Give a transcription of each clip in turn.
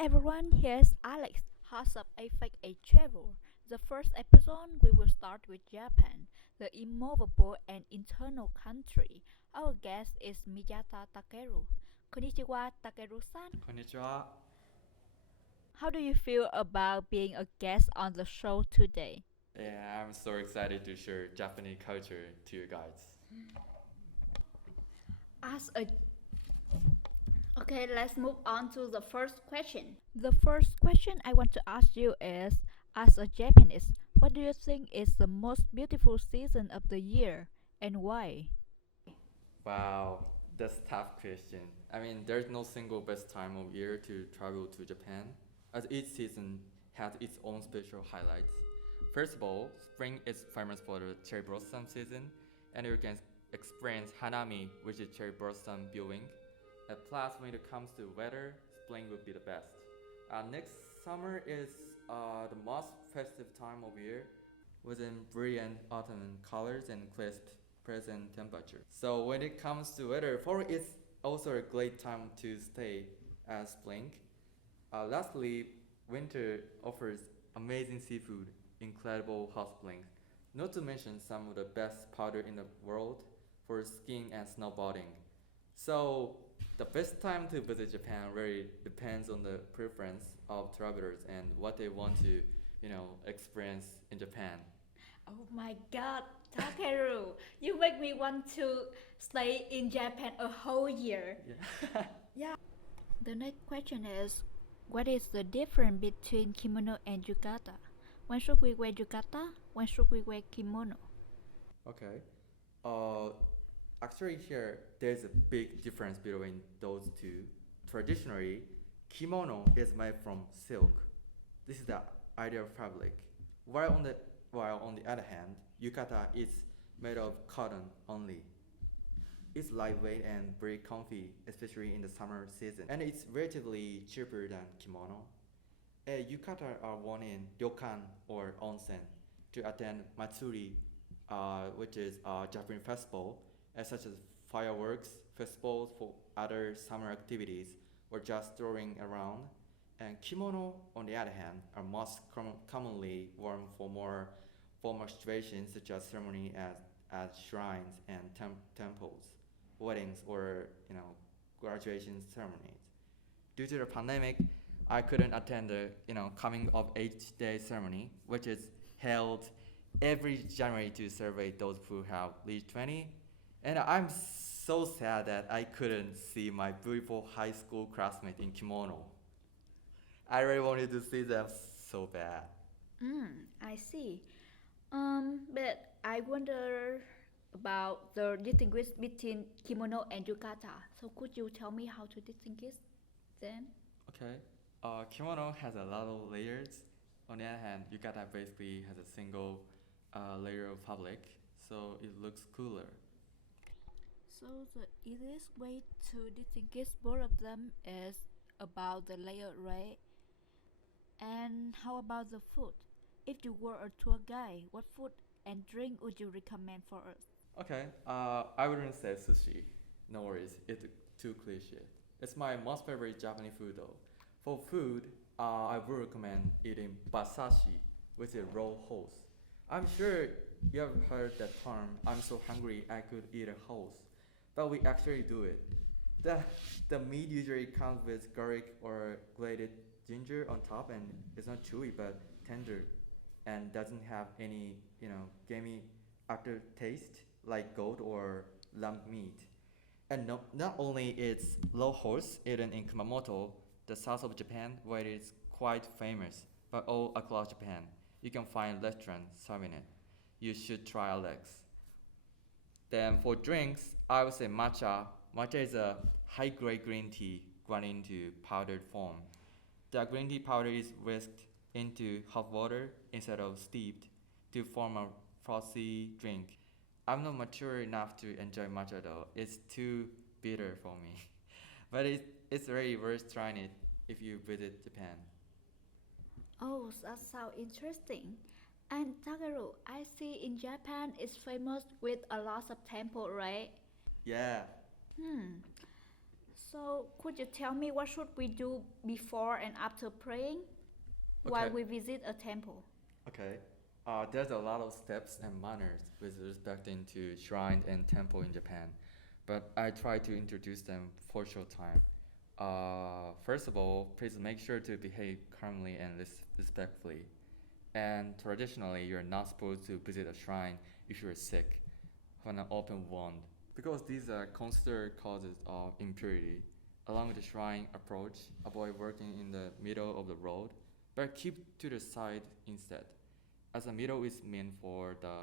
everyone, here's Alex, host of A Travel. The first episode, we will start with Japan, the immovable and eternal country. Our guest is Miyata Takeru. Konnichiwa, Takeru-san. こんにちは。How do you feel about being a guest on the show today? Yeah, I'm so excited to share Japanese culture to you guys. As a Okay, let's move on to the first question. The first question I want to ask you is, as a Japanese, what do you think is the most beautiful season of the year and why? Wow, that's a tough question. I mean, there's no single best time of year to travel to Japan, as each season has its own special highlights. First of all, spring is famous for the cherry blossom season, and you can experience Hanami, which is cherry blossom viewing. Plus, when it comes to weather, spring would be the best. Next summer is the most festive time of year, with brilliant autumn colors and crisp present temperature. So when it comes to weather, fall is also a great time to stay as spring. Lastly, winter offers amazing seafood, incredible hot springs, not to mention some of the best powder in the world for skiing and snowboarding. So the best time to visit Japan really depends on the preference of travelers and what they want to, experience in Japan. Oh my god, Takeru, you make me want to stay in Japan a whole year. Yeah. Yeah. The next question is, what is the difference between kimono and yukata? When should we wear yukata? When should we wear kimono? Okay. Uh, Actually, here there's a big difference between those two. Traditionally, kimono is made from silk. This is the ideal fabric. While on the while on the other hand, yukata is made of cotton only. It's lightweight and very comfy, especially in the summer season, and it's relatively cheaper than kimono. Yukata are worn in ryokan or onsen to attend matsuri, which is a Japanese festival, such as fireworks, festivals for other summer activities, or just throwing around. And kimono, on the other hand, are most commonly worn for more formal situations such as ceremony at shrines and temples, weddings, or graduation ceremonies. Due to the pandemic, I couldn't attend the coming of age day ceremony, which is held every January to celebrate those who have reached 20. And I'm so sad that I couldn't see my beautiful high school classmates in kimono. I really wanted to see them so bad. I see. But I wonder about the distinguish between kimono and yukata. So could you tell me how to distinguish them? Okay. Kimono has a lot of layers. On the other hand, yukata basically has a single layer of fabric, so it looks cooler. So the easiest way to distinguish both of them is about the layer, right? And how about the food? If you were a tour guide, what food and drink would you recommend for us? Okay, I wouldn't say sushi. No worries, it's too cliche. It's my most favorite Japanese food though. For food, I would recommend eating basashi, which is raw horse. I'm sure you have heard that term, I'm so hungry I could eat a horse. But we actually do it. The, the meat usually comes with garlic or grated ginger on top and it's not chewy but tender and doesn't have any, gamey aftertaste like goat or lamb meat. And not only it's low horse eaten in Kumamoto, the south of Japan, where it is quite famous, but all across Japan, you can find restaurants serving it. You should try Alex. Then for drinks, I would say matcha. Matcha is a high-grade green tea ground into powdered form. The green tea powder is whisked into hot water instead of steeped to form a frothy drink. I'm not mature enough to enjoy matcha though. It's too bitter for me. But it's really worth trying it if you visit Japan. Oh, that sounds interesting. And Takeru, I see in Japan is famous with a lot of temple, right? Yeah. Hmm. So, could you tell me what should we do before and after praying while Okay. we visit a temple? Okay. There's a lot of steps and manners with respect into shrine and temple in Japan, but I try to introduce them for short time. First of all, please make sure to behave calmly and respectfully. And traditionally, you're not supposed to visit a shrine if you're sick, have an open wound, because these are considered causes of impurity. Along the shrine approach, avoid working in the middle of the road, but keep to the side instead, as the middle is meant for the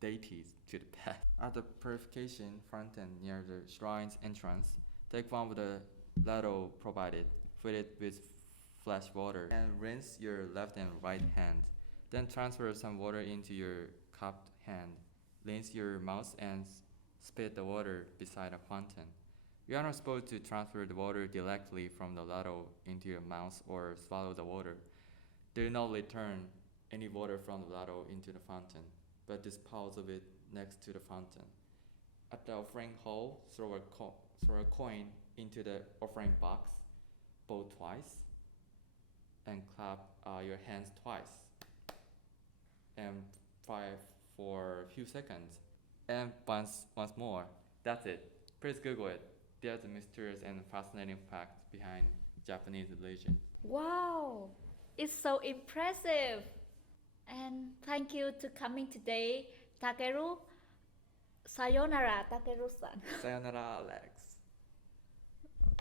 deities to the path. At the purification fountain near the shrine's entrance, take one of the ladle provided, fill it with fresh water, and rinse your left and right hand. Then transfer some water into your cupped hand. Rinse your mouth and spit the water beside a fountain. You are not supposed to transfer the water directly from the ladle into your mouth or swallow the water. Do not return any water from the ladle into the fountain, but dispose of it next to the fountain. At the offering hole, throw a coin into the offering box, bow twice, and clap your hands twice, and fry for a few seconds, and once more. That's it. Please Google it. There's a mysterious and fascinating fact behind Japanese religion. Wow, it's so impressive. And thank you to coming today, Takeru. Sayonara, Takeru-san. Sayonara, Alex.